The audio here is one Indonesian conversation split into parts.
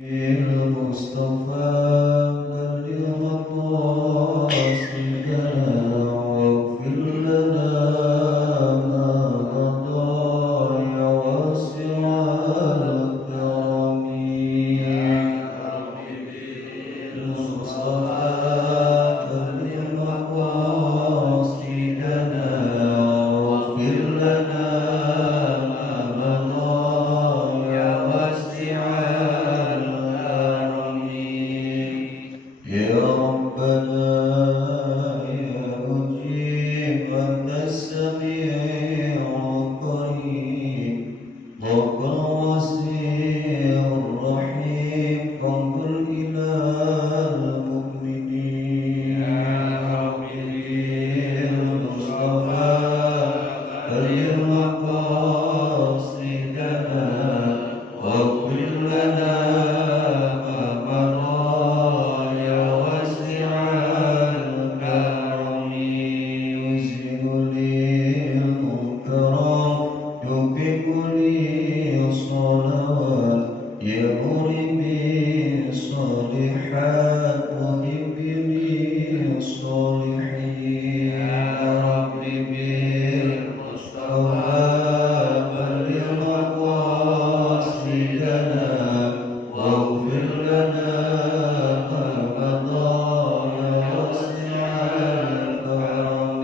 المصطفى بلغ مقاصدنا واغفر لنا ما مضى يا واسع الكرم المصطفى بلغ مقاصدنا واغفر لنا ما مضى يا واسع يا ربنا يا مجيب أنت السميع القريب رب واسع الرحيم فانظر إلى المؤمنين يا ربي المصطفى بلغ مقاصدنا واغفر لنا ما مضى يا واسع الكرم يزيل لي المنكرات يحب لي الصلوات يأمر بالصالحات ويحب لي الصالحين يا ربي بالمصطفى بلغ مقاصدنا واغفر لنا ما مضى يا واسع الكرم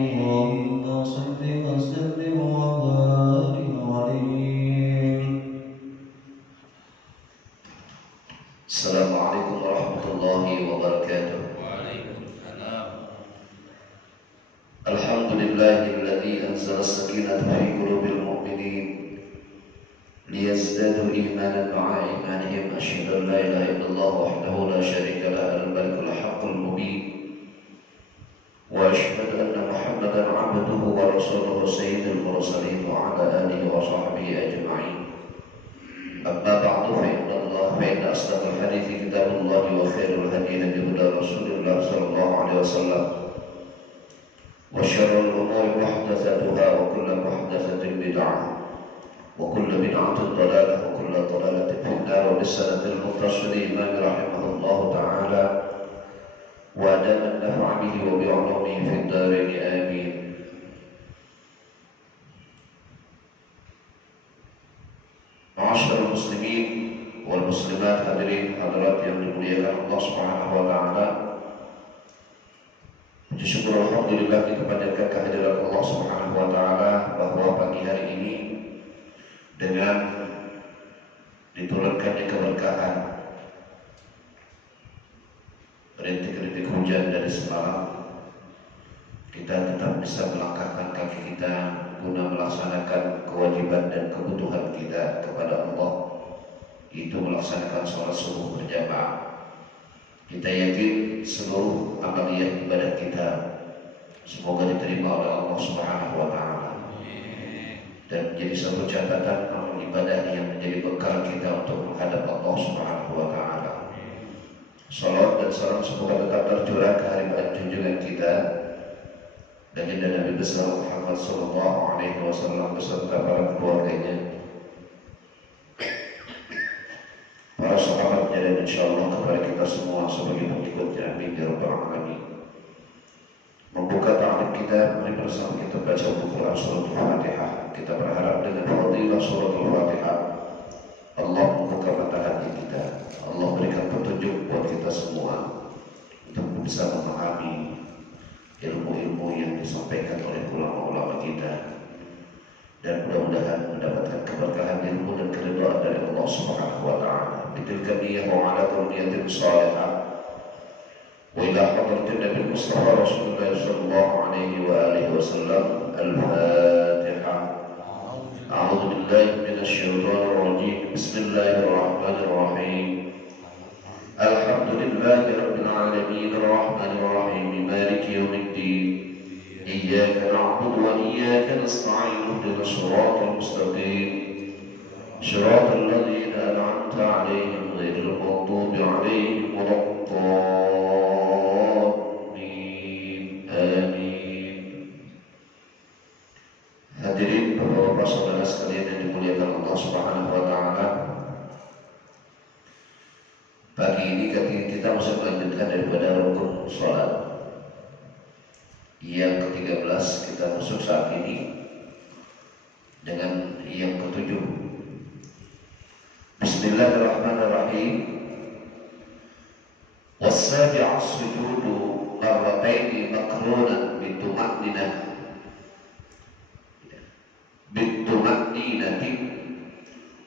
اللهم صل وسلم وبارك عليه. السلام عليكم ورحمة الله وبركاته. الحمد لله الذي أنزل السكينة في قلوب المؤمنين ليزدادوا إيمانا مع إيمانهم أشهد أن لا إله إلا الله وحده لا شريك له الملك الحق المبين وأشهد أن محمدا عبده ورسوله سيد المرسلين وعلى آله وصحبه أجمعين. أما بعد فإن أصدق الحديث كتاب الله وخير الهدي هدي رسول الله صلى الله عليه وسلم وشر الأمور محدثاتها وكل محدثة بدعة وكل بدعة ضلالة وكل ضلالة في النار. ولسنة المنتصر الإمام رحمه الله تعالى وأدام النفع به وبعلومه في الدارين آمين. معاشر المسلمين والmuslimat, hadirin hadirat yang dimuliakan Allah Subhanahu wa taala. Puji syukur alhamdulillah kita panjatkan kehadirat Allah Subhanahu wa taala bahwa pagi hari ini dengan diturunkannya keberkahan rintik-rintik hujan dari semalam, kita tetap bisa melangkahkan kaki kita guna melaksanakan kewajiban dan kebutuhan kita kepada Allah, yaitu melaksanakan sholat subuh berjamaah. Kita yakin seluruh amaliyah ibadah kita semoga diterima oleh Allah Subhanahu wa taala dan menjadi satu catatan amal ibadah yang menjadi bekal kita untuk menghadap Allah Subhanahu wa taala. Salat dan salam semoga tetap tercurah ke hadirat junjungan kita baginda Nabi besar Muhammad sallallahu alaihi wasallam beserta para keluarganya, para sahabatnya, dan insyaallah kepada kita semua sebagai pengikutnya. Amin ya rabbal alamin. Membuka ta'lim kita, mari bersama kita baca Al-Quran Suratul Fatihah. Kita berharap dengan fadilah Suratul Fatihah Allah membuka mata hati kita, Allah berikan petunjuk buat kita semua untuk bisa memahami ilmu-ilmu yang disampaikan oleh ulama-ulama kita, dan mudah-mudahan mendapatkan keberkahan ilmu dan keridhaan dari Allah Subhanahu wa taala. Bitilka niyyah wa ala niyatin salihah wa ila hadratin Nabi Mustafa Rasulullah sallallahu alaihi wa alihi wasallam. Al-Fatihah. A'udzu billahi minasy syaithanir rajim. Bismillahirrahmanirrahim. Alhamdulillahi rabbil alamin arrahmanir rahim maliki yaumiddin. إياك نعبد وإياك نستعين اهدنا الصراط المستقيم صراط الذين أنعمت عليهم غير المغضوب عليهم ولا الضالين آمين. Hadirin Bapak-bapak saudara sekalian yang dimuliakan Allah Subhanahu wa taala. Pagi ini kita masih melanjutkan daripada rukun sholat yang ke-13. Kita masuk saat ini dengan yang ke-7. Bismillahirrahmanirrahim. Was-sabi'u sujudu marrataini maqrunan bituma'ninati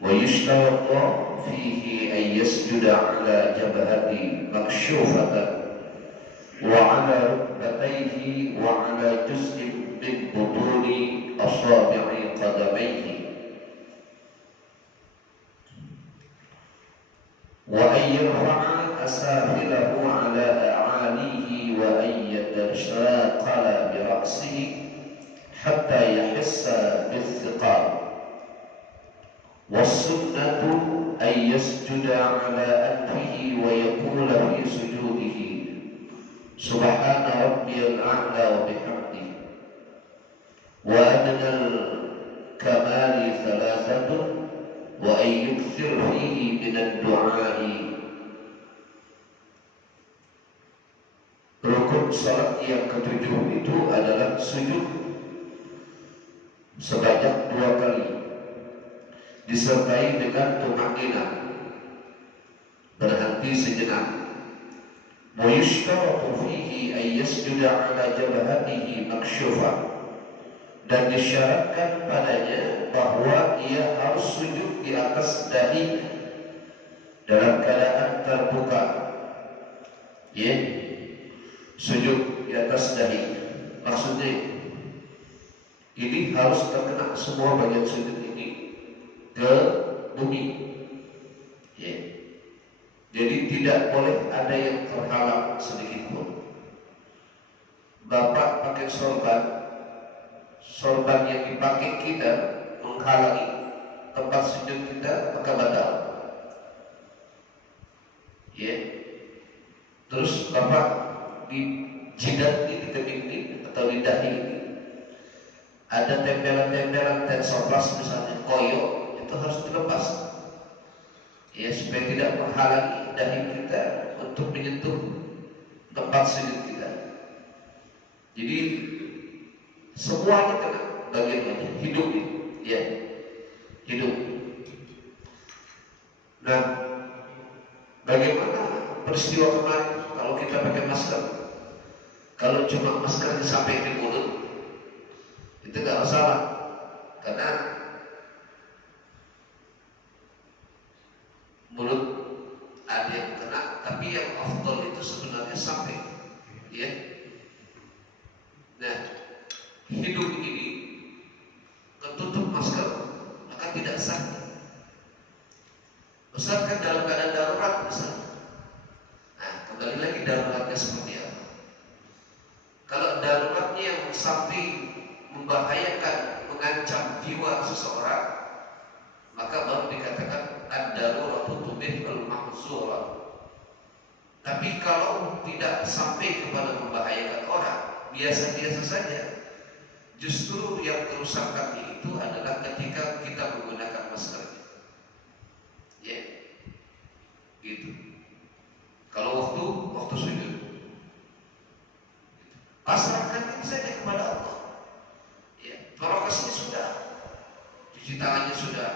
wa yushtaratu fihi an yasjuda ala jabhati makshufatan wa ala rukbatayhi wa ala juz'in min butuni asabi'i qadamayhi wa an yarfa'a asafilahu ala a'alihi wa an yatashaqala bi ra'sihi hatta yahissa bil-thiqal. Was-sunnatu an yasjuda ala anfihi wa yaqula fi sujudihi subhana rabbiyal a'la wa bihamdihi wa adna al-kamali thalathatun wa an yukthir fihi min ad-du'a'i. Rukun salat yang ke-7 itu adalah sujud sebanyak 2 kali disertai dengan tumakninah, berhenti sejenak. Wa yushtaratu fihi ay yasjuda ala jabhatihi maksyufah, dan disyaratkan padanya bahwa ia harus sujud di atas dahi dalam keadaan terbuka. Ya, sujud di atas dahi maksudnya ini harus terkena semua bagian sujud ini ke bumi. Ya. Jadi tidak boleh ada yang terhalang sedikit pun. Bapak pakai sorban yang dipakai kita menghalangi tempat sujud kita, maka batal. Ya. Terus bapak di jidat ini, di tebing ini atau di dahi ini ada tempelan-tempelan tensoplas misalnya, koyo, itu harus dilepas. Ya, supaya tidak menghalangi dahi kita untuk menyentuh tempat sujud kita. Jadi semuanya kena bagian hidup ini, ya, hidup. Nah, bagaimana peristiwa kemarin kalau kita pakai masker? Kalau cuma maskernya sampai di mulut, itu nggak masalah, karena mulut ada yang kena, tapi yang afdal itu sebenarnya sampai, ya. Nah, hidup ini tertutup masker maka tidak sah. Ustaz kan dalam keadaan darurat misalnya. Nah, kembali lagi daruratnya seperti apa? Kalau daruratnya yang sampai membahayakan, mengancam jiwa seseorang, maka baru dikatakan ad-daruratu tubihul mahzura. Tapi kalau tidak sampai kepada membahayakan orang, biasa-biasa saja, justru yang kerusakan itu adalah ketika kita menggunakan masker. Ya, gitu. Kalau waktu sujud, pasrahkan ini saja kepada Allah. Ya, prokesnya sudah, cuci tangannya sudah,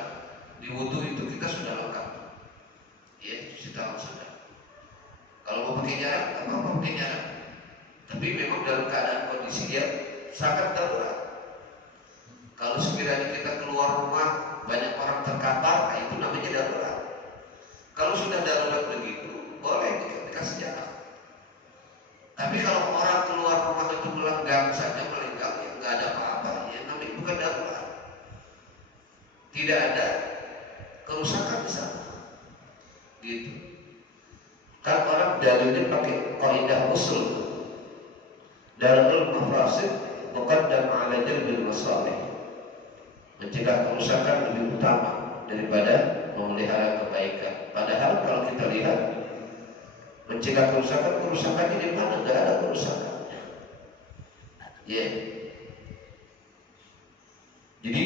di wudu itu kita sudah lengkap. Ya, cuci tangan sudah. Kalau mau pakai jarak, nggak apa-apa pakai jarak. Tapi memang dalam keadaan kondisi yang sangat darurat. Kalau sekiranya kita keluar rumah banyak orang terkapar, itu namanya darurat. Kalau sudah darurat begitu, boleh dikasih jarak. Tapi kalau orang keluar rumah itu melenggang saja, melenggang, ya nggak ada apa-apa, ya namanya bukan darurat. Tidak ada kerusakan di sana. Gitu. Kan orang dalilnya pakai kaidah usul. Darul mafasid muqaddam ala jalbil masalih. Mencegah kerusakan lebih utama daripada memelihara kebaikan. Padahal kalau kita lihat, mencegah kerusakan di mana? Tidak ada kerusakan. Ya. Yeah. Jadi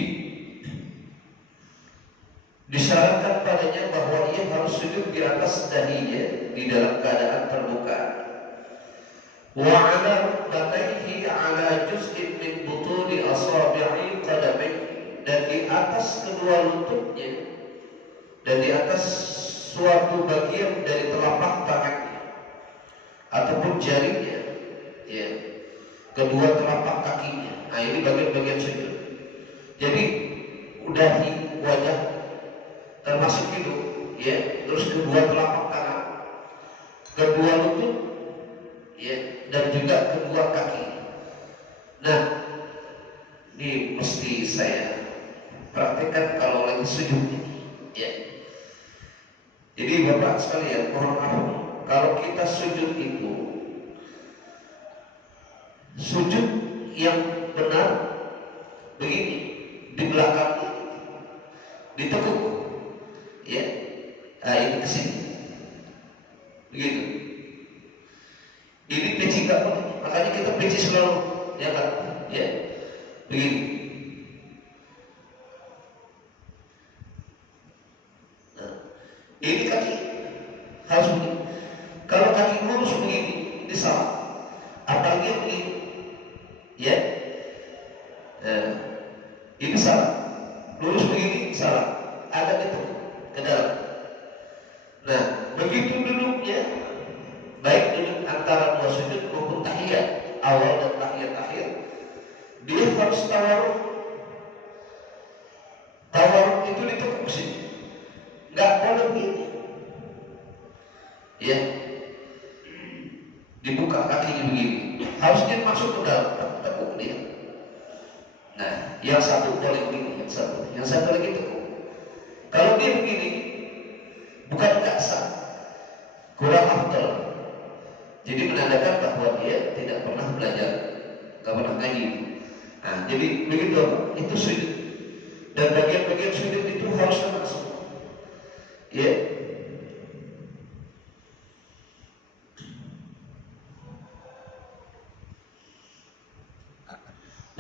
Disyaratkan padanya bahwa ia harus sujud di atas dahinya di dalam keadaan terbuka. Wa 'ala rukbatayhi 'ala juz'in min butuni asabi'i qadamayhi, dan di atas kedua lututnya dan di atas suatu bagian dari telapak tangannya ataupun jarinya, ya, kedua telapak kakinya. Nah, ini bagian-bagian sujud. Jadi dahi, wajah, termasuk hidung, ya, terus kedua telapak tangan, kedua lutut, ya, dan juga kedua kaki. Nah, ini mesti saya praktekkan kalau lagi sujud ini, ya. Jadi Bapak sekalian, mohon maaf, kalau kita sujud itu sujud yang benar begini, di belakang ditekuk, ya. Nah, ini ke sini, begitu. Ini peci nggak boleh, makanya kita peci selalu, ya kan, ya, begini. Nah, ini kaki harus begini. Kalau kaki lurus begini, ini salah. Apalagi yang begini, ya. Ini salah. Lurus begini salah. Ada itu ke dalam. Nah, begitu duduknya, baik duduk antara dua sujud maupun tahiyat awal dan tahiyat akhir, dia harus tawarruk. Tawarruk itu ditekuk sini, nggak boleh begini, ya. Dibuka kakinya begini, harusnya masuk ke dalam, tekuk dia. Nah, yang satu boleh begini, yang satu lagi tekuk. Kalau dia begini, bukan nggak sah, kurang afdal. Jadi menandakan bahwa dia tidak pernah belajar, nggak pernah ngaji. Nah, jadi begitu, itu sujud. Dan bagian-bagian sujud itu harus sama semua, ya.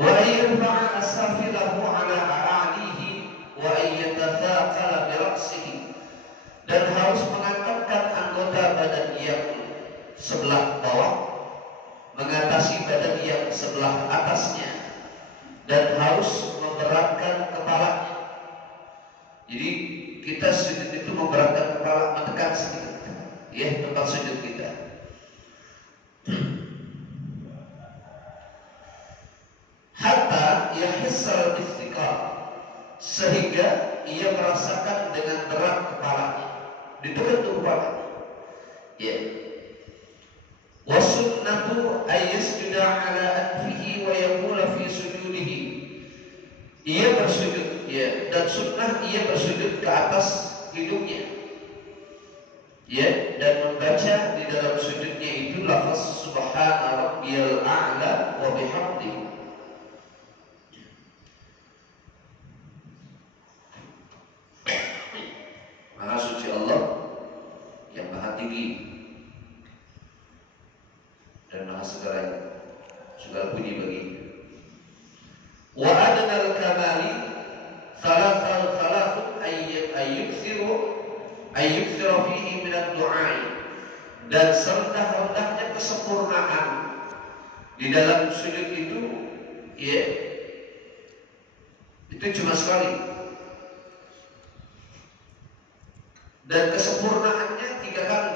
Wa yarfa'a asafilahu 'ala a'alihi wa yatathaqala bi ra'sihi, dan harus mengangkatkan anggota badan yang sebelah bawah mengatasi badan yang sebelah atasnya, dan harus memberatkan kepalanya. Jadi kita sujud itu memberatkan kepala, mendekat sedikit, ya, tempat sujud kita. Hatta yahissal istiqam, sehingga ia merasakan dengan berat kepalanya, ditekan tuh kepalanya, ya. Wasunnatu ayyasjuda ala anfihi wa yaqula fi sujudihi, ia bersujud, ya, dan sunnah ia bersujud ke atas hidungnya, ya, dan membaca di dalam sujudnya itu lafaz subhana rabbiyal a'la wa bihamdihi. Maha suci Allah yang maha tinggi dan maha segala puji bagi. Wa adnal kamali thalathun ayyuksiru fihi min ad-du'a, dan serendah-rendahnya kesempurnaan di dalam sujud itu, ya, itu cuma sekali. Dan kesempurnaannya 3 kali,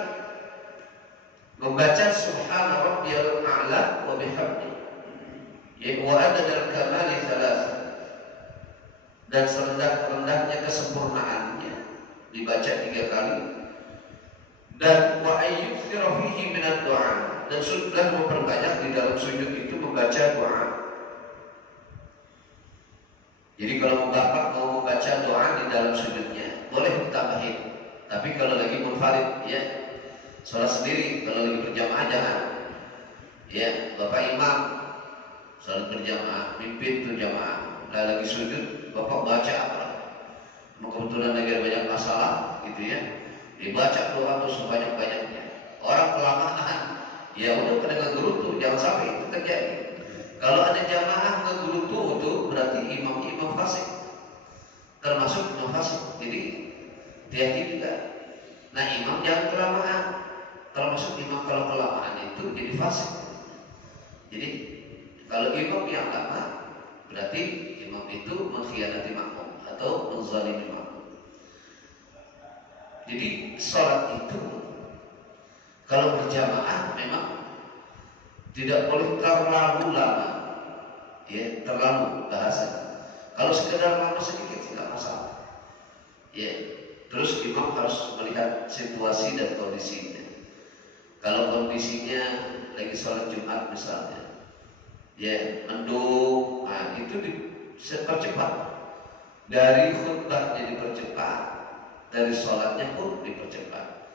membaca subhana rabbiyal a'la wa bihamdi, ya, wa adnal kamali thalathun, dan serendah-rendahnya kesempurnaannya dibaca 3 kali, dan wa ayyuksiru fihi min ad-du'a, dan sudah memperbanyak di dalam sujud itu membaca doa. Jadi kalau Bapak mau membaca doa di dalam sujudnya, boleh ditambahin. Tapi kalau lagi munfarid, ya, sholat sendiri, kalau lagi berjamaah jangan, ya. Bapak imam sholat berjamaah, mimpin tuh jamaah, lagi sujud, Bapak baca apa? Kebetulan lagi ada banyak masalah, gitu, ya, dibaca doa tuh sebanyak-banyaknya. Orang kelamaan, ya udah pada ngegerutu, jangan sampai itu terjadi. Kalau ada jamaah ngegerutu itu berarti imam fasik, termasuk imam fasik. Jadi hati-hati juga. Nah, imam jangan kelamaan. Termasuk imam kalau kelamaan itu jadi fasik. Jadi kalau imam yang lama berarti imam itu mengkhianati makmum atau menzalimi makmum. Jadi sholat itu kalau berjamaah memang tidak boleh terlalu lama, ya, terlalu bahasa. Kalau sekedar lama sedikit tidak masalah, ya. Terus imam harus melihat situasi dan kondisinya. Kalau kondisinya lagi sholat Jumat misalnya, ya, mendung, nah itu dipercepat. Dari khutbahnya dipercepat, dari sholatnya pun dipercepat.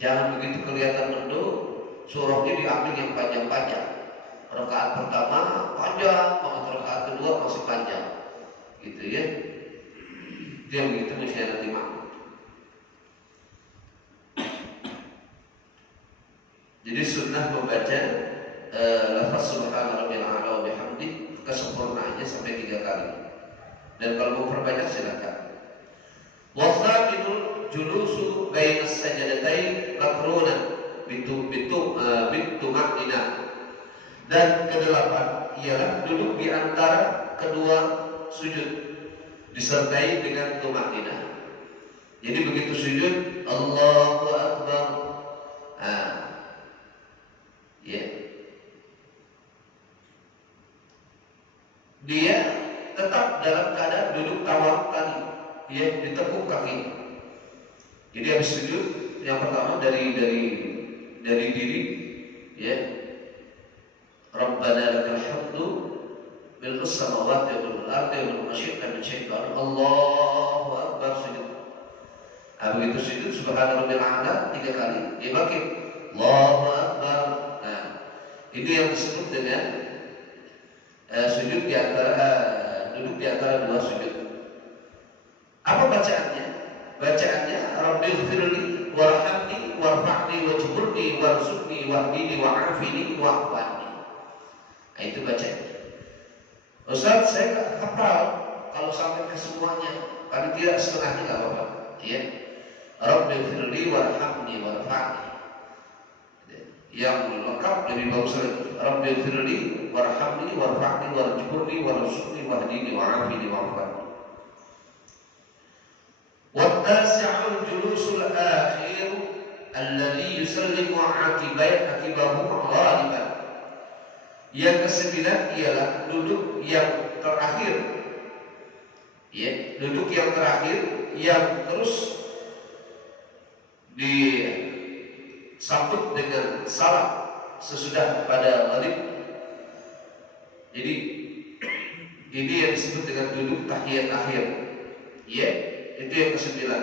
Jangan begitu kelihatan mendung, surahnya diambil yang panjang-panjang. Rakaat pertama panjang, rakaat kedua masih panjang, gitu ya. Dia begitu mengkhianati makmum. Jadi sunnah membaca lafaz subhana rabbiyal a'la wa bihamdi kesempurnaannya sampai 3 kali. Dan kalau mau perbanyak silakan. Wa thaminul julusu baina sajadatain makrunan bituma'nina. Dan kedelapan ialah duduk di antara kedua sujud disertai dengan tuma'nina. Jadi begitu sujud Allahu Akbar, ya, dia tetap dalam keadaan duduk tawaf tadi, ya, ditekuk kakinya. Jadi habis sujud yang pertama dari diri, ya, Rabbana lakal hamdu bil samawati wal ardi wa ma syi'ta min syai'in Allahu Akbar, sujud. Begitu sujud subhana rabbil a'la 3 kali, dia bangkit Allahu Akbar. Nah, ini yang disebut dengan sujud di antara duduk di antara dua sujud. Apa bacaannya? Bacaannya Rabbighfirli warhamni warfa'ni wajburni warzuqni wahdini wa'afini wa'afani. Nah, itu bacaannya. Ustaz, saya nggak hafal kalau sampai ke semuanya. Kalau tidak setengahnya nggak apa-apa, ya. Rabbighfirli warhamni warfa'ni. Yang lengkap lebih bagus lagi. Rabbighfirli warhamni warfa'ni warzuqni warzuqni wahdini wa'afini wa'afani. Wattasi'ul julusul akhir alladhi yusallimu akibahu ghaliban. Yang kesembilan ialah duduk yang terakhir, ya, duduk yang terakhir yang terus disambut dengan salam sesudah pada ghalib. Jadi ini yang disebut dengan duduk tahiyat akhir, ya, itu yang kesembilan.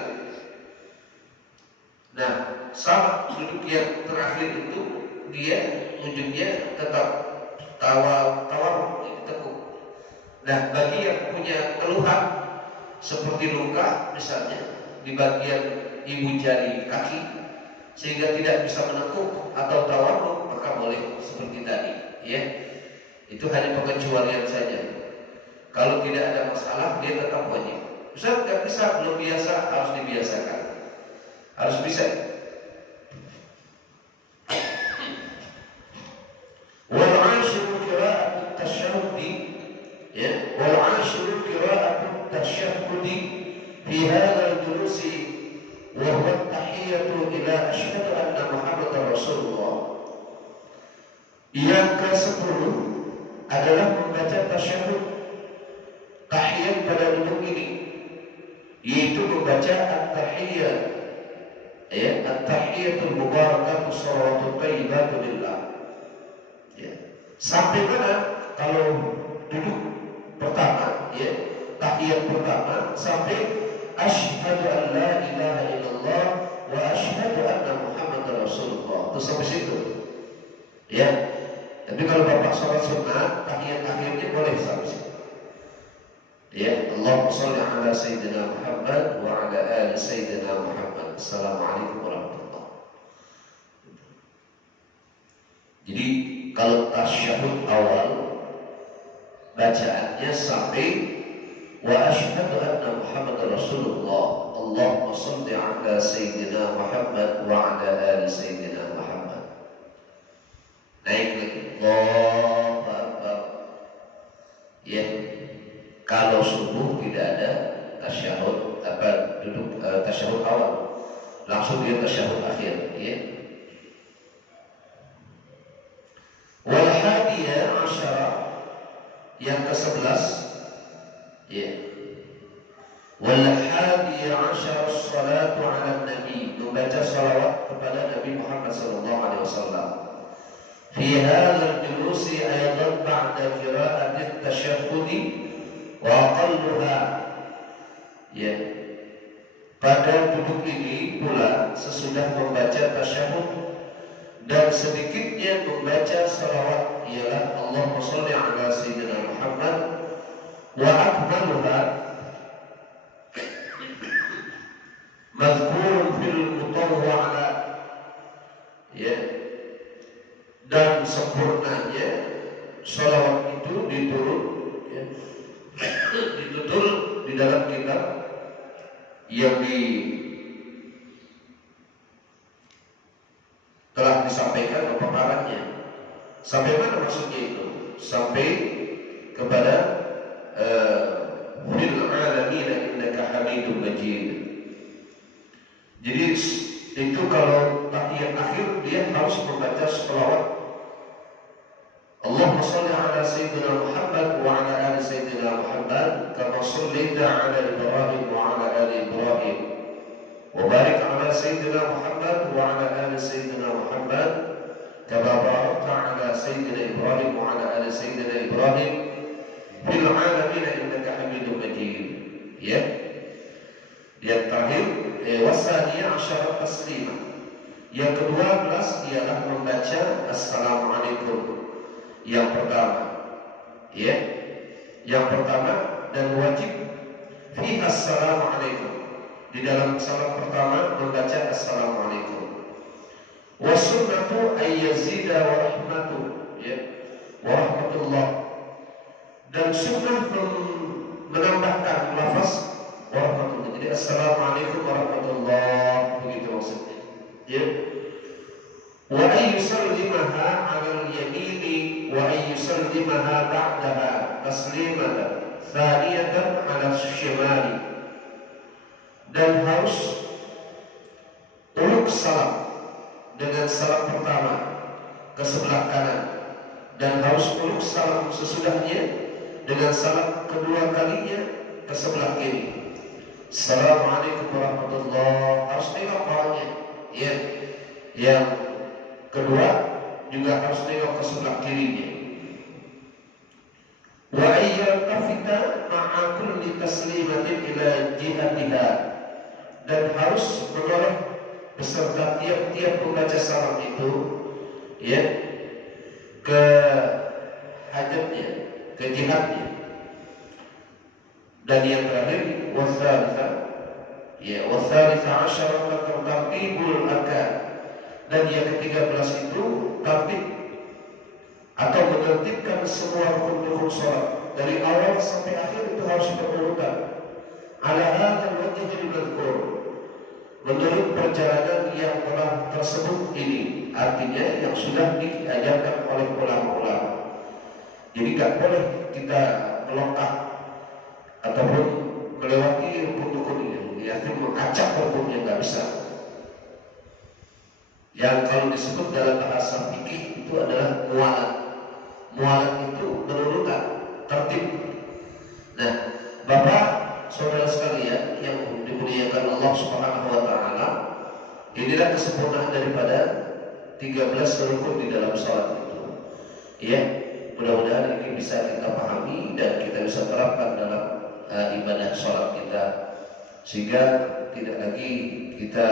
Nah, salam duduk yang terakhir itu dia ujungnya tetap tawar ditekuk. Nah, bagi yang punya keluhan seperti luka misalnya di bagian ibu jari kaki sehingga tidak bisa menekuk atau tawarruk, maka boleh seperti tadi, ya. Itu hanya pengecualian saja. Kalau tidak ada masalah, dia tetap wajib. Ustaz, nggak bisa, belum biasa, harus dibiasakan. Harus bisa. Wal-'ashiru qira'atut tasyahhudi, ya, wal-'ashiru qira'atut tasyahhudi fi hadzal julusi wa huwa at-tahiyyatu ila asyhadu anna Muhammadar Rasulullah. Yang ke-10 adalah membaca tasyahhud, tahiyat pada duduk ini, yaitu membaca at-tahiyyat, ya, at-tahiyyatul mubarakatuh shalawatut thayyibatu lillah, ya. Sampai mana? Kalau duduk pertama, ya, tahiyat pertama sampai asyhadu an la ilaha illallah wa asyhadu anna Muhammadar Rasulullah. Itu sampai situ, ya. Tapi kalau bapak sholat sunnah, tahiyat akhirnya boleh sampai situ, ya. Allahumma sholli ala sayyidina Muhammad wa ala ali sayyidina Muhammad. Assalamualaikum warahmatullahi wabarakatuh. Jadi kalau tasyahud awal bacaannya sampai wa asyhadu anna Muhammadar Rasulullah, Allahumma salli ala Sayyidina Muhammad wa ala ali Sayyidina Muhammad. Naik lagi, Allahu Akbar. Ya, kalau subuh tidak ada tasyahud duduk tasyahud awal, langsung dia tasyahud akhir. Ya. Wal hadiyah asyara, yang ke-11, ya. Wal hadiyah asyara salatu ala nabi, membaca salawat kepada Nabi Muhammad sallallahu alaihi wasallam. Fi hadzal julusi aydan ba'da qira'ati at-tasyahhud wa aqalluha. Ya. Pada duduk ini pula sesudah membaca tasyahud dan sedikitnya membaca salawat ialah Allahumma shalli ala sayyidina Muhammad wa akmaluha madhkurun fil mutawwa'ala, ya, dan sempurnanya salawat itu diturun, ya, ditutur di dalam kitab yang telah disampaikan pemaparannya. Sampai mana maksudnya itu? Sampai kepada fil alamin innaka hamidum majid. Jadi itu kalau tahiyat akhir dia harus membaca selawat Allahumma shalli ala sayyidina Muhammad wa ala ali sayyidina Muhammad kama shallaita ala Ibrahim wa ala ali Ibrahim wa barik ala sayyidina Muhammad wa ala ali sayyidina Muhammad kama barakta ala sayyidina Ibrahim wa ala ali sayyidina Ibrahim fil alamin innaka hamidum majid. Ya. Yang terakhir, wasaniyah asyara taslimah. Yang ke-12 ialah membaca assalamualaikum. Yang pertama, ya, yang pertama dan wajib fi assalamualaikum. Di dalam salam pertama membaca assalamualaikum. Wasunnatu ayyazida wa rahmatu, ya, wa rahmatullah. Dan sunnah menambahkan lafaz wa rahmatullah. Jadi assalamualaikum warahmatullah, begitu maksudnya. Ya. Wa ayyusallimaha 'alal yamini wa ayyusallimaha ba'daha taslimatan thaniyatan 'ala shimali. Dan harus uluk salam dengan salam pertama ke sebelah kanan, dan harus uluk salam sesudahnya dengan salam kedua kalinya ke sebelah kiri. Assalamualaikum warahmatullahi, harus tengok orangnya. Ya. Yang kedua juga harus tengok ke sebelah kirinya. Wa ayyaltafita ma'a kulli taslimatin ila jihatiha, dan harus menoleh beserta tiap-tiap membaca salam itu, ya, ke hajatnya, ke jihadnya. Dan yang terakhir wasalitha, ya, wasalitha asyara tartibul arkan. Dan yang ke-13 itu tertib atau menertibkan semua rukun-rukun salat dari awal sampai akhir itu harus berurutan. Ala hadzal wajhil madhkur, menurut perjalanan yang telah tersebut ini, artinya yang sudah diajarkan oleh ulama-ulama. Jadi tidak boleh kita melongkak ataupun melewati rukun-rukun ini, artinya mengacak rukunnya, nggak bisa. Yang kalau disebut dalam bahasa fikih itu adalah mualat. Mualat itu berurutan, tertib. Nah, Bapak, saudara sekalian yang dimuliakan Allah Subhanahu wa taala, inilah kesempurnaan daripada 13 rukun di dalam salat itu. Ya, mudah-mudahan ini bisa kita pahami dan kita bisa terapkan dalam ibadah salat kita, sehingga tidak lagi kita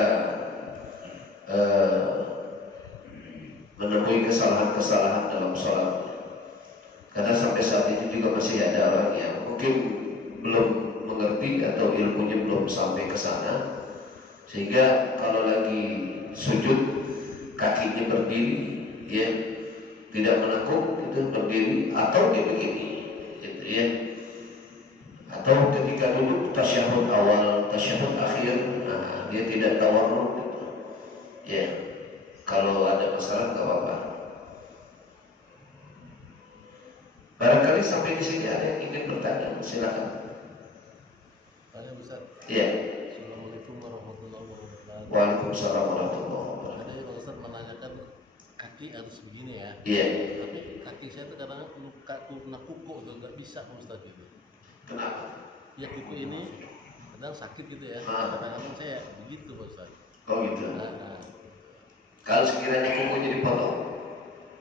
menemui kesalahan-kesalahan dalam sholat. Karena sampai saat ini juga masih ada orang yang mungkin belum mengerti atau ilmunya belum sampai ke sana, sehingga kalau lagi sujud kakinya berdiri, ya, tidak menekuk, itu berdiri atau dia begini, gitu, ya. Atau ketika duduk tasyahud awal, tasyahud akhir, nah, dia tidak tawarruk gitu. Ya, kalau ada masalah nggak apa-apa. Barangkali sampai di sini ada yang ingin bertanya, silakan. Tanya Ustaz. Iya. Assalamualaikum warahmatullahi wabarakatuh. Waalaikumsalam warahmatullahi wabarakatuh. Tadi Pak Ustaz menanyakan kaki harus begini ya. Iya. Tapi kaki saya tuh kadang luka kena kuku tuh nggak bisa Pak Ustaz gitu. Kenapa? Ya kuku ini kadang sakit gitu ya. Kadang-kadang saya begitu Pak Ustaz. Oh gitu. Nah. Kalau sekiranya kukunya dipotong?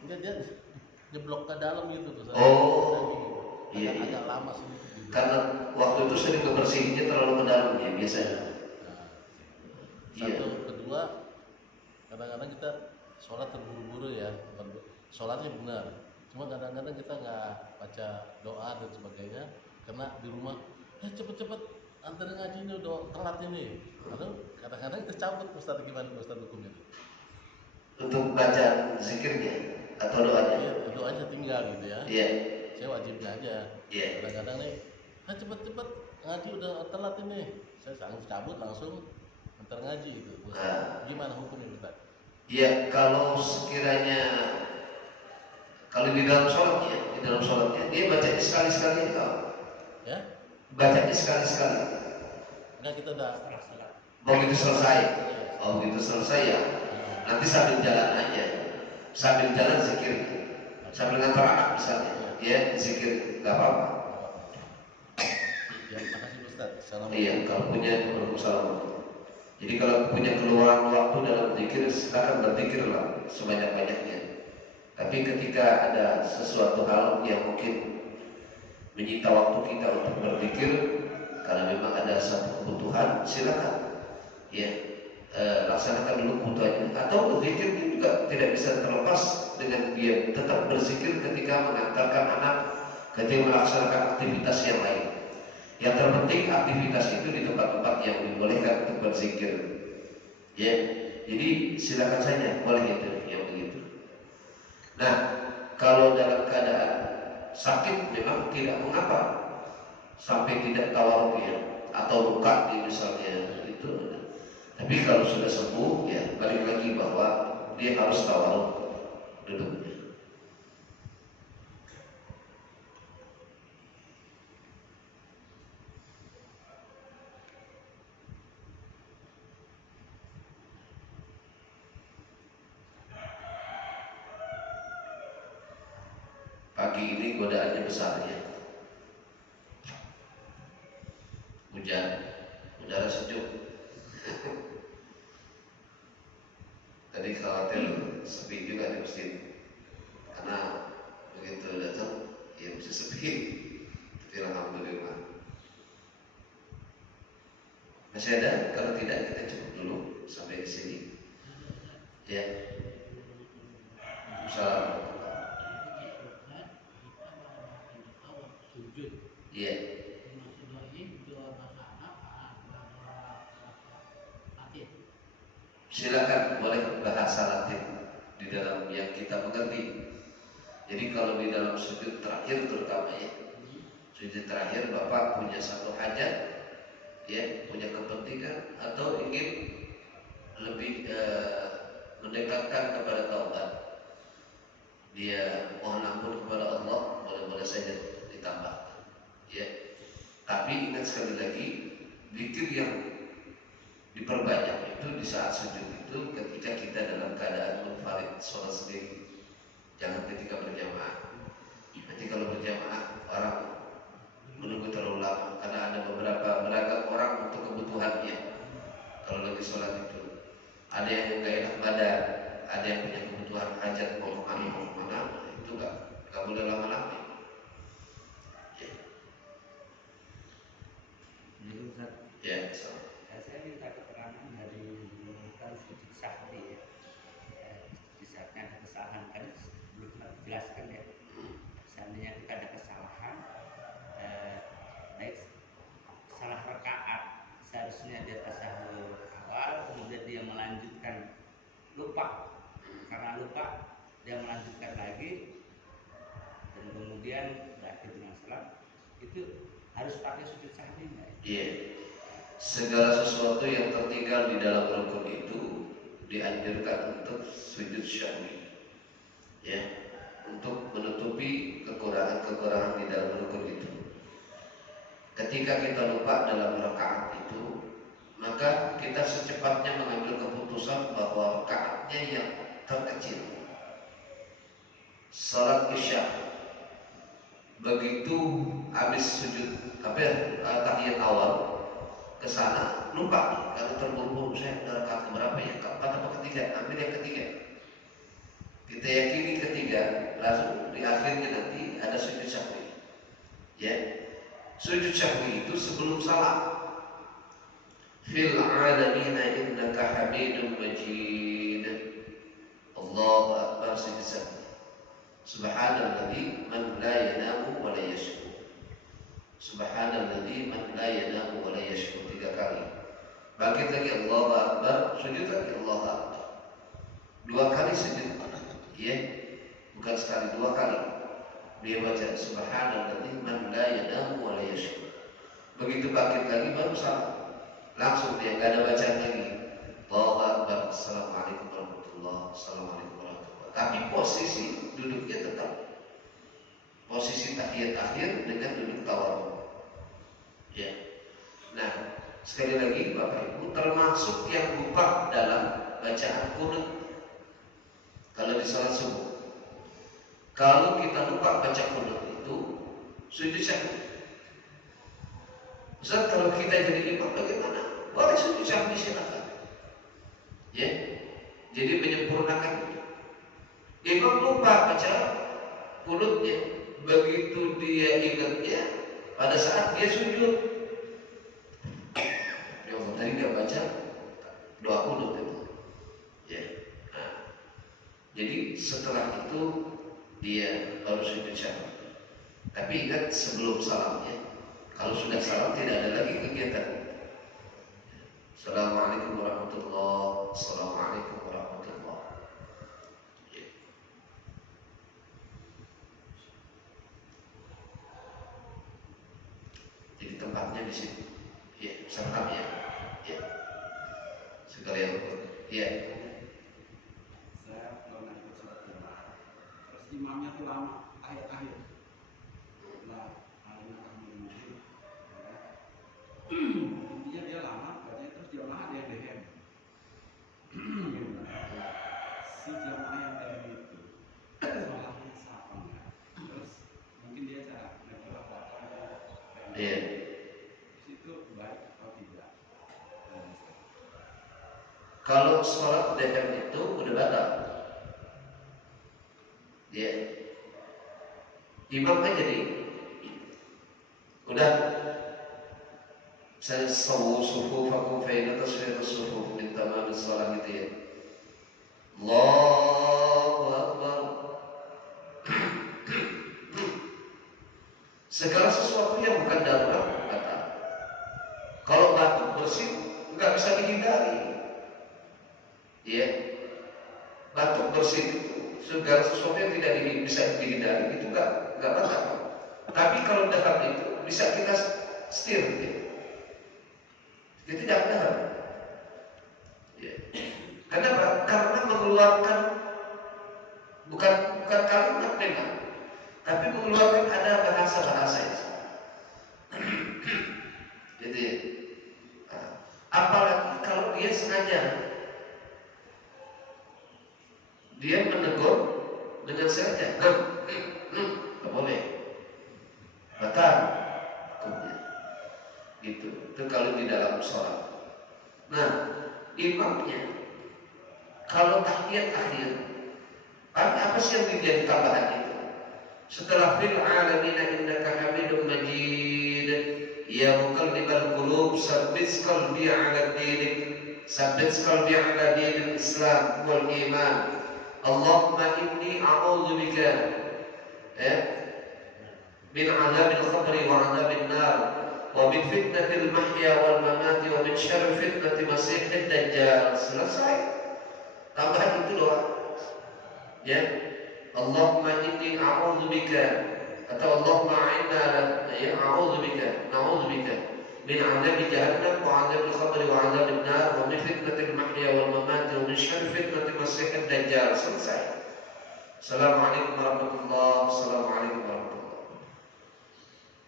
Enggak, dia nyeblok ke dalam gitu Pak Ustaz. Oh. Iya. Agak lama sedikit gitu. Karena waktu itu sering kebersihinnya terlalu ke dalam ya biasanya. Satu, kedua, kadang-kadang kita sholat terburu-buru ya, sholatnya benar. Cuma kadang-kadang kita nggak baca doa dan sebagainya, karena di rumah, cepet-cepet antar ngaji ini udah telat ini. Lalu kadang-kadang kita cabut Ustaz, gimana Ustaz hukum itu? Untuk baca zikirnya atau doanya? Iya, doanya tinggal gitu ya. Iya. Saya wajibnya aja. Iya. Kadang-kadang nih, cepet-cepet ngaji udah telat ini. Saya langsung cabut langsung antar ngaji itu. Gimana hukumnya Ustaz? Ya kalau sekiranya kalau di dalam sholatnya dia bacanya sekali-sekali kalau Ya? bacanya sekali-sekali. Enggak, kita udah Begitu selesai. Oh begitu selesai ya. Nanti sambil jalan aja, sambil jalan zikir, sambil ngantar anak misalnya, ya zikir nggak apa-apa. Ya, makasih Ustaz. Iya, kalau punya Waalaikumsalam. Jadi kalau punya keluaran waktu dalam zikir, silakan berzikirlah sebanyak-banyaknya. Tapi ketika ada sesuatu hal yang mungkin menyita waktu kita untuk berzikir, karena memang ada satu kebutuhan, silakan. Ya, laksanakan dulu kebutuhannya. Atau berzikir juga tidak bisa terlepas dengan dia tetap berzikir ketika mengantarkan anak, ketika melaksanakan aktivitas yang lain. Yang terpenting aktivitas itu di tempat-tempat yang dibolehkan untuk berzikir. Ya, jadi silakan saja, boleh itu yang begitu. Nah, kalau dalam keadaan sakit memang tidak mengapa sampai tidak tawarruk ya, atau luka misalnya itu. Tapi kalau sudah sembuh ya balik lagi bahwa dia harus tawarruk duduknya. Pagi ini godaannya besar ya. Hujan, udara sejuk. Tadi khawatir sepi juga di masjid, karena begitu datang ya bisa sepi. Tapi alhamdulillah. Masih ada? Kalau tidak kita cukup dulu sampai di sini. Ya. Assalamualaikum. Iya. Silakan boleh bahasa Latin di dalam yang kita mengerti. Jadi kalau di dalam sujud terakhir terutama ya, sujud terakhir Bapak punya satu hajat, ya punya kepentingan atau ingin lebih mendekatkan kepada taubat, dia mohon ampun kepada Allah, boleh-boleh saja ditambahkan, ya. Tapi ingat sekali lagi, zikir yang diperbanyak itu di saat sujud itu ketika kita dalam keadaan munfarid sholat sendiri, jangan ketika berjamaah. Nanti kalau berjamaah orang menunggu terlalu lama karena ada beberapa beragam orang untuk kebutuhannya. Kalau lagi sholat itu ada yang nggak enak badan, ada yang punya kebutuhan hajat mau kemana, itu nggak boleh lama-lama. Ya, saya minta keterangan dari kan sujud sahwi ya. Di saatnya ada kesalahan kan belum pernah dijelaskan ya. Seandainya kita ada kesalahan, baik salah rakaat, seharusnya dia tasahud awal, kemudian dia melanjutkan lupa, karena lupa dia melanjutkan lagi dan kemudian berakhir dengan salam, itu harus pakai sujud sahwi nggak? Iya. Segala sesuatu yang tertinggal di dalam rukun itu dianjurkan untuk sujud syahwi. Ya, untuk menutupi kekurangan-kekurangan di dalam rukun itu. Ketika kita lupa dalam rakaat itu, maka kita secepatnya mengambil keputusan bahwa rakaatnya yang terkecil, salat isya, begitu habis sujud tahiyat awal ke sana lupa nih, karena terburu-buru saya udah rakaat keberapa ya, keempat atau ketiga, ambil yang ketiga. Kita yakini ketiga, langsung di akhirnya nanti ada sujud syahwi. Ya, sujud syahwi itu sebelum salam. Fil alamina innaka hamidun majid. Allahu akbar, sujud syahwi. Subhanalladzi man la yanamu wa la yashkur. Subhanalladzi man la yanamu wa la yashkur, 3 kali. Bangkit lagi Allahu akbar, sujud lagi Allahu akbar. 2 kali sujud. Ya, bukan sekali, 2 kali. Dia baca Subhanalladzi man la yanamu wa la yashkur. Begitu bangkit lagi baru salam. Langsung dia nggak ada bacaan lagi. Allahu akbar, assalamualaikum warahmatullahi wabarakatuh, assalamualaikum warahmatullahi wabarakatuh. Tapi posisi duduknya tetap posisi tahiyat akhir dengan duduk tawarruk. Ya. Nah, sekali lagi Bapak Ibu, termasuk yang lupa dalam bacaan qunut kalau di salat subuh. Kalau kita lupa baca qunut itu sujud syahwi. Ustaz, kalau kita jadi imam bagaimana? Boleh sujud syahwi, silakan. Ya, jadi menyempurnakan itu. Imam lupa baca qunutnya, begitu dia ingatnya pada saat dia sujud. Ya Allah, tadi dia baca doa qunut itu. Ya. Nah, jadi setelah itu dia harus sujud syahwi. Tapi ingat sebelum salamnya. Kalau sudah salam tidak ada lagi kegiatan. Assalamualaikum warahmatullahi wabarakatuh. Assalamualaikum warahmatullahi wabarakatuh. Ya. Jadi tempatnya di sini. Ya, serta ya. Ya. Sekalian. Ya. Saya pernah ikut sholat jamaah. Terus imamnya tuh lama, akhir-akhir. Nah, akhirnya kami mungkin. Intinya dia lama, katanya terus jamaah dia dehem. Si jamaah yang dehem itu sholatnya sah apa enggak? Terus mungkin dia cara ngejelas apa Iya. itu baik atau tidak? Kalau sholat DM itu udah batal. Ya. Imam kan jadi udah saya sawu sufufakum fa inna tasfiyatu sufuf min tamam as-shalah gitu ya. Allahu akbar. Segala sesuatu yang bukan darurat batal. Kalau batuk bersin nggak bisa dihindari. Ya, batuk bersin itu segala sesuatu yang tidak bisa dihindari itu nggak batal. Tapi kalau dahar itu bisa kita setir, ya. Itu tidak dahar. Ya. Kenapa? Karena mengeluarkan bukan kalimat memang, tapi mengeluarkan ada bahasa itu. Jadi, ya. Apalagi kalau dia sengaja. Dia menegur dengan sengaja, nggak boleh, batal hukumnya. Gitu. Itu kalau di dalam sholat. Nah, imamnya kalau tahiyat akhir, apa sih yang menjadi tambahan itu? Setelah fil alamina innaka hamidum majid, ya muqallibal qulub sabbit qalbi ala dinik, sabbit qalbi ala dinil Islam wal iman. Allahumma inni a'udzu bika min 'adzabil qabri wa 'adzabil nar wa min fitnatil mahya wal mamati wa min syarri fitnati masiihid dajjal. Selesai. Tambahan itu doa. Ya. Allahumma inni a'udzu bika, atau Allahumma a'inna ya na'udzubika min 'adzabi jahannam wa 'adzabil qabri wa 'adzabil nar wa min fitnatil mahya wal mamati wa min syarri fitnatil masiihid dajjal. Selesai. Assalamualaikum warahmatullahi wabarakatuh. Assalamualaikum warahmatullahi wabarakatuh.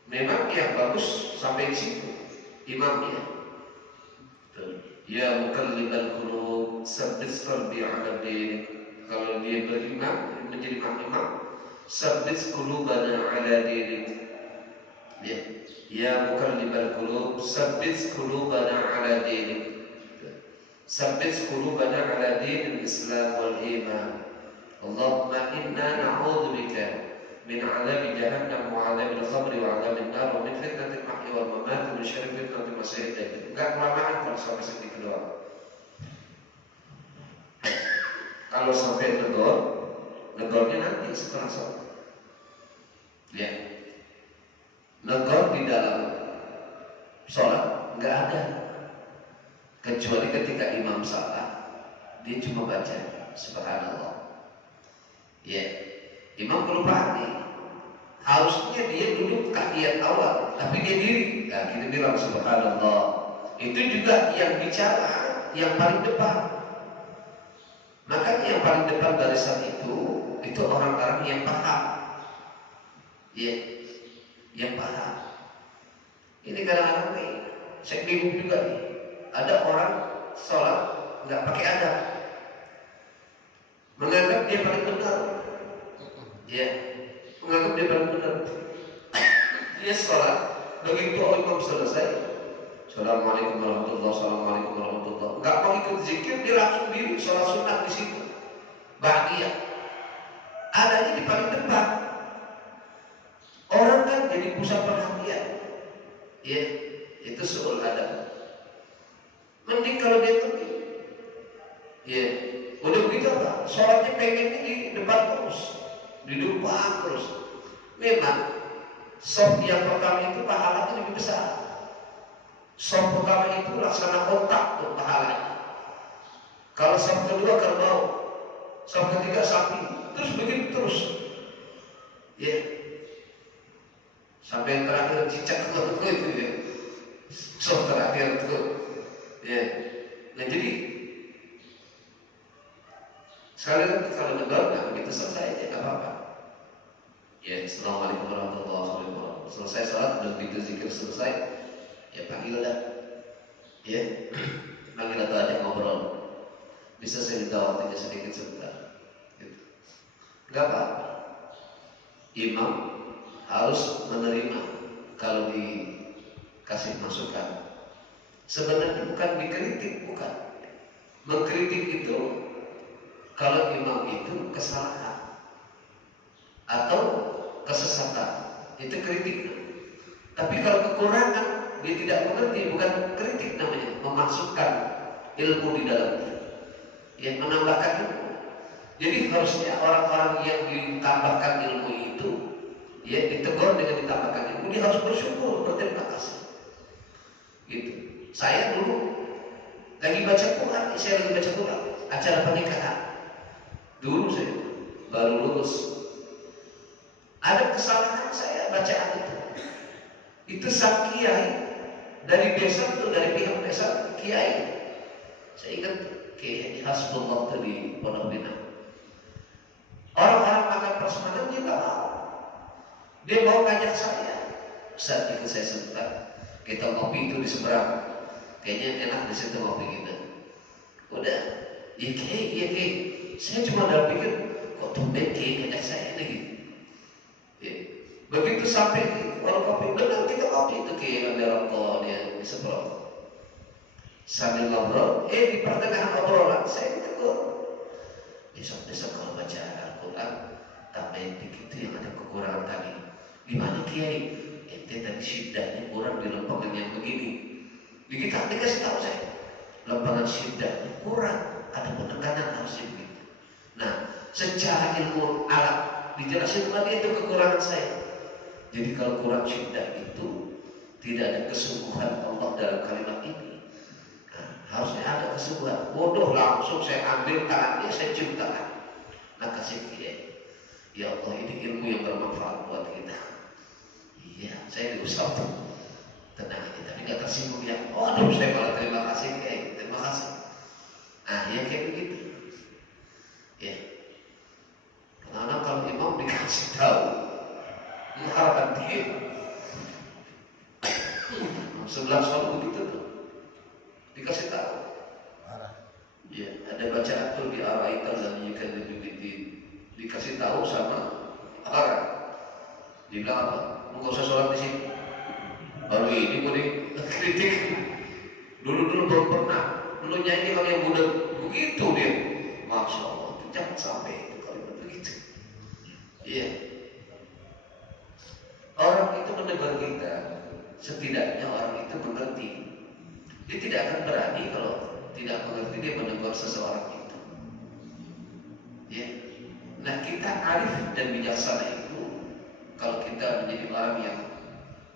Memang yang bagus sampai di situ imamnya. Ya mukallibal qulub, sabbit qalbi 'ala dinik. Kalau dia berimam menjadi imam, sabbit qulubana 'ala dinik. Ya mukallibal qulub, sabbit qulubana 'ala dinik. Sabbit qulubana 'ala dinil Islam wal iman. Allahumma inna na'udzubika min 'adzabi jahannam wa 'adzabil qabri wa 'adzabil nar wa min fitnatil mahya wal mamat wa min syarri fitnatil masiihid dajjal. Enggak kelamaan kalau sampai segitu doang. Kalau sampai negornya nanti setelah sholat. Ya, negor di dalam sholat nggak ada, kecuali ketika imam salah, dia cuma baca subhanallah. Ya, imam kelupaan nih. Harusnya dia duduk tahiyat awal, tapi dia diri. Nah, kita bilang subhanallah. Itu juga yang bicara yang paling depan. Makanya yang paling depan barisan itu orang-orang yang paham. Ya, yang paham. Ini kadang-kadang nih, saya bingung juga nih. Ada orang sholat nggak pakai adab, menganggap dia paling benar. Ya, menganggap dia paling benar. Dia sholat, begitu imam selesai, assalamualaikum warahmatullahi wabarakatuh, assalamualaikum warahmatullahi wabarakatuh. Nggak mau ikut zikir, dia langsung diri sholat sunnah di situ. Ba'diyah. Adanya di paling depan. Orang kan jadi pusat perhatian. Ya, itu soal adab. Mending kalau dia pergi. Ya, udah begitu apa? Sholatnya pengennya di depan terus, di depan terus. Memang soft yang pertama itu pahalanya lebih besar. Soft pertama itu laksana otak tuh pahalanya. Kalau soft kedua kerbau, soft ketiga sapi, terus begitu terus. Ya, sampai yang terakhir cicak itu ya. Soft terakhir itu. Ya, nah jadi sekali lagi kalau negor nggak begitu selesai ya nggak apa-apa. Ya, assalamualaikum warahmatullahi wabarakatuh. Selesai sholat dan begitu zikir selesai, ya panggil dah. Ya, panggil atau ada ngobrol. Bisa saya minta waktunya sedikit sebentar. Gitu. Nggak apa-apa. Imam harus menerima kalau dikasih masukan. Sebenarnya bukan dikritik, bukan. Mengkritik itu kalau imam itu kesalahan atau kesesatan, itu kritik. Tapi kalau kekurangan, dia tidak mengerti, bukan kritik namanya, memasukkan ilmu di dalamnya, yang menambahkan ilmu. Jadi harusnya orang-orang yang ditambahkan ilmu itu, ya ditegur dengan ditambahkan ilmu, dia harus bersyukur, berterima kasih. Gitu. Saya dulu lagi baca Quran, acara pernikahan. Dulu saya baru lulus. Ada kesalahan saya bacaan itu. Itu sang kiai dari desa itu, dari pihak desa kiai. Saya ingat kiai Hasbullah itu di Pondok Pinang. Orang-orang makan prasmanan dia nggak mau. Dia mau ngajak saya. Ustaz ikut saya sebentar. Kita ngopi itu di seberang. Kayaknya enak di situ ngopi kita. Udah, ya kiai. Saya cuma udah pikir, kok tumben kiai ngajak saya lagi. Ya. Begitu sampai di warung kopi, benar kita kopi itu kiai ada rokok dia di seberang. Sambil ngobrol, di pertengahan obrolan saya ditegur. Besok kalau baca Al-Quran, tambahin dikit yang ada kekurangan tadi. Gimana kiai? Ente tadi syiddahnya kurang di lempengan yang begini. Begitu dikasih tahu saya, lempengan syiddahnya kurang, ada penekanan harusnya begitu. Nah, secara ilmu alat dijelasin tadi itu kekurangan saya. Jadi kalau kurang syiddah itu tidak ada kesungguhan Allah dalam kalimat ini. Nah, harusnya ada kesungguhan. Bodoh langsung saya ambil tangannya, saya cium tangan. Nah kasih dia, ya Allah ini ilmu yang bermanfaat buat kita. Iya, saya diusap tuh. Tenang aja, tapi nggak tersinggung ya. Oh, aduh, saya malah terima kasih, terima kasih. Nah, ya kayak begitu. Ya. Karena kalau imam dikasih tahu, mengharapkan dia. Sebelah soal begitu tuh, dikasih tahu. Ya, ada bacaan tuh di Ar-Ra'aital dan dikasih tahu sama orang. Dibilang apa? Nggak usah sholat di sini. Baru ini gue dikritik. Dulu belum pernah. Lu nyanyi kalau yang muda begitu dia. Masya Allah, jangan sampai itu kalau begitu. Iya. Orang itu menegur kita, setidaknya orang itu mengerti. Dia tidak akan berani kalau tidak mengerti dia menegur seseorang itu. Ya. Nah, kita arif dan bijaksana itu kalau kita menjadi orang yang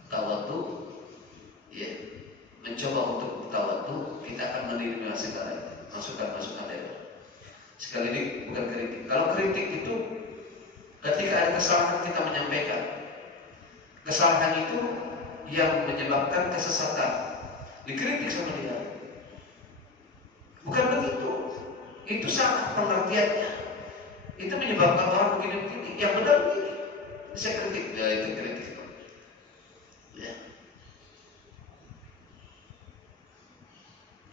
tawadu, ya, mencoba untuk tawadu, kita akan menerima segala masukan-masukan dari. Sekali ini bukan kritik. Kalau kritik itu ketika ada kesalahan kita menyampaikan. Kesalahan itu yang menyebabkan kesesatan. Dikritik sama dia. Bukan begitu. Itu sangat pengertiannya. Itu menyebabkan orang begini-begini. Yang benar begini. Saya kritik. Ya, itu kritik. Ya.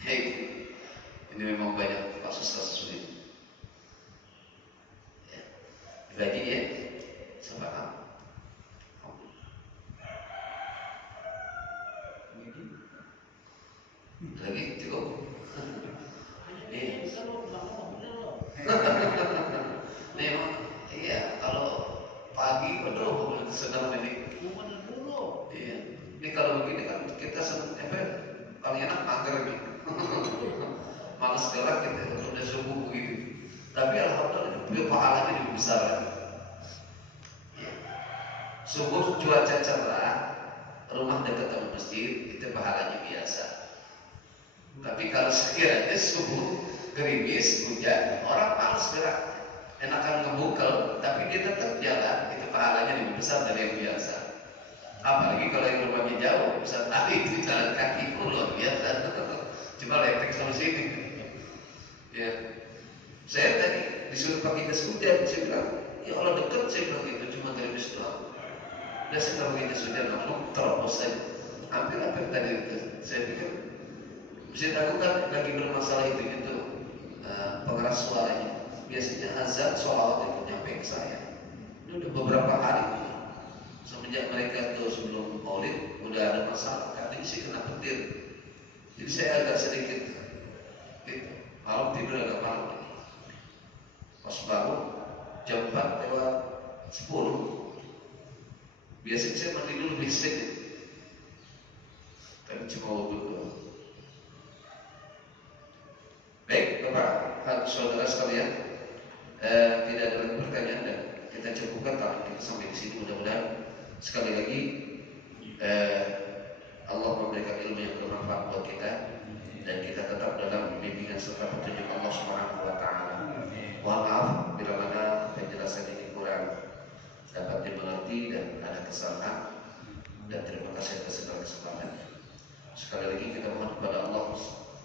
Hei, ini memang banyak kasus-kasus ini. Ya. Lagi ya, sama. Lagi cukup. Nih. Memang, iya. Kalau pagi, aduh, sedang ini. Iya. Ini kalau begini kan kita paling enak mager nih. Males gerak gitu, udah subuh begitu. Tapi alhamdulillah pahalanya lebih besar. Ya. Subuh cuaca cerah, rumah dekat sama masjid, itu pahalanya biasa. Tapi kalau sekiranya subuh gerimis, hujan, orang males gerak, enakan ngebungkel, tapi dia tetap jalan, itu pahalanya lebih besar dari yang biasa. Apalagi kalau yang rumahnya jauh, bisa tadi itu jalan kaki pun luar biasa. Cuma lepek sama sini. Ya, saya tadi disuruh pakai jas hujan, saya bilang, ya Allah dekat, saya bilang itu cuma gerimis doang. Udah saya pakai jas hujan langsung terobos saja. Hampir tadi itu, saya pikir. Masjid Agung kan lagi bermasalah itu pengeras suaranya. Biasanya azan sholawat itu nyampe ke saya. Ini udah beberapa hari semenjak mereka tuh sebelum maulid udah ada masalah. Katanya sih kena petir. Jadi saya agak sedikit gitu. Malam tidur agak malam. Pas bangun jam 4 lewat 10. Biasanya saya mandi dulu sedikit. Tapi cuma wudhu doang. Baik, Bapak, saudara sekalian, tidak ada lagi pertanyaan dan kita cukupkan kalau kita sampai di sini. Mudah-mudahan sekali lagi Allah memberikan ilmu yang bermanfaat buat kita dan kita tetap dalam bimbingan serta petunjuk Allah Subhanahu wa Ta'ala. Mohon maaf bila mana penjelasan ini kurang dapat dimengerti dan ada kesalahan, dan terima kasih atas segala kesempatan. Sekali lagi kita mohon kepada Allah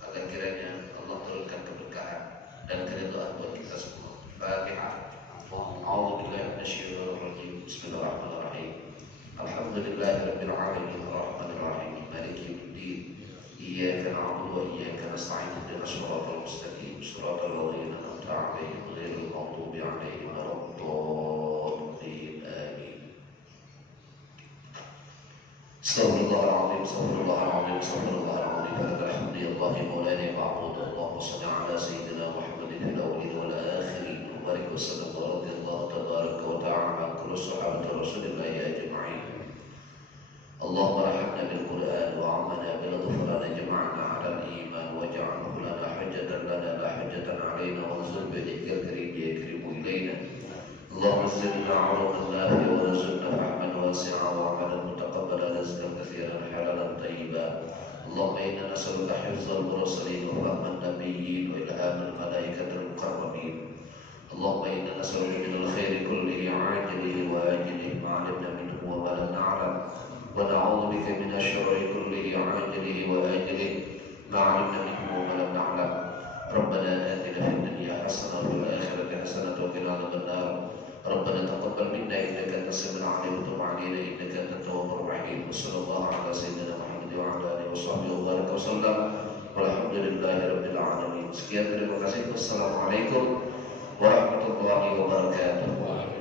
agar kiranya Allah turunkan keberkahan dan keridhaan buat kita semua. Fatihah. A'udzubillahi minasyaitonir rajim. Bismillahirrahmanirrahim. Alhamdulillahirabbil alamin arrahmanir rahim maliki yaumiddin. Iyyaka na'budu wa iyyaka nasta'in ihdinas siratal mustaqim siratal ladzina an'amta 'alaihim ghairil maghdubi 'alaihim waladdallin. Amin. Astagfirullahaladzim, astagfirullahaladzim, astagfirullahaladzim. Alhamdulillah ya Maulana ma'bud. Allahumma salli ala sayyidina Muhammadin fil awwalin wal akhirin. Wa barik wa sallam wa radiyallahu tabaraka wa ta'ala an kulli sahabati Rasulillah ajma'in. Allahumma arhamna bil Qur'an wa 'ammana bil ghufran jama'na 'ala al iman waj'alhu lana hujjatan lana la hujjatan 'alaina wa anzil bi dhikri karim ya karimu ilaina. Allahumma zidna 'ilman nafi'an wa rizqna fahman wasi'an wa 'amalan mutaqabbalan rizqan katsiran halalan tayyiban. Allahumma inna nas'aluka hifdzal mursalin wa fahman nabiyyin wa ilhamal malaikatil muqarrabin. Allahumma inna nas'aluka minal khairi kullihi 'ajilihi wa ajilihi ma 'alimna minhu وما لم نعلم ونعوذ بك من الشر كله عاجله وآجله ما علمنا منه وما لم نعلم ربنا آتنا في الدنيا حسنة وفي الآخرة حسنة وقنا عذاب النار ربنا تقبل منا إنك أنت السميع العليم وتب علينا إنك أنت التواب الرحيم وصلى الله على سيدنا محمد وعلى آله وصحبه وبارك وسلم والحمد لله رب العالمين. Sekian, terima kasih. Wassalamualaikum warahmatullahi wabarakatuh.